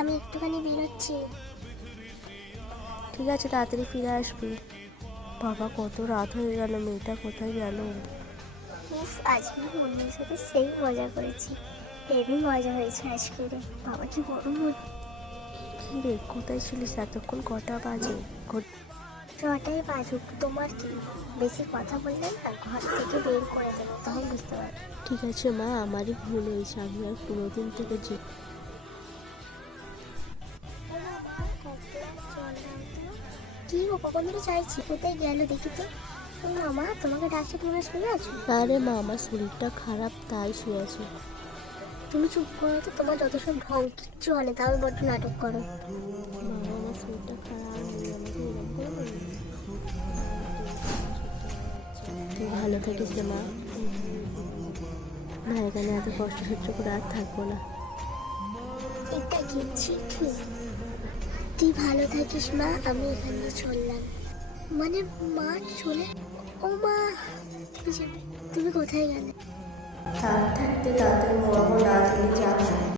আমি একটুখানি বেরোচ্ছি। ঠিক আছে, তাড়াতাড়ি ফিরে আসবি। বাবা, কত রাত হয়ে গেল, মেয়েটা কোথায় গেল? ইস, আজকে বন্ধুদের সাথে সেই মজা করেছি, হেভি মজা হয়েছে আজকে রে বাবা, কি গরম হচ্ছে। কি রে, কোথায় ছিলিস এতক্ষণ? কটা বাজে? ছটাই বাজুক, তোমার কি? বেশি কথা বললে না ঘর থেকে বের করে দেবো, তখন বুঝতে পারবে। ঠিক আছে মা, আমারই ভুল হয়েছে, আমি আর কোনোদিন থেকে যে কি গো, কখন ধরে চাইছি, কোথায় গেল দেখি তো। ও মামা, তোমাকে ডাকছে, তোমরা শুনে আছো? আরে মা, আমার শরীরটা খারাপ, তাই শুয়ে আছি। তুমি চুপ করো তো, তোমার যত সব ঢং, কিচ্ছু হয় না, তাও বড্ড নাটক করো। বাবা, আমার শরীরটা খারাপ, আমি আমাকে এরকম করে বলবি? তুই ভালো থাকিস রে মা। না, এখানে এত কষ্ট সহ্য করে আর থাকবো না। এটা কি চিঠি? তুই ভালো থাকিস মা, আমি এখান দিয়ে চললাম। মানে মা চলে? ও মা, তুমি কোথায় গেলে? থাকতে তাড়াতাড়ি মরবো, না দিলে যা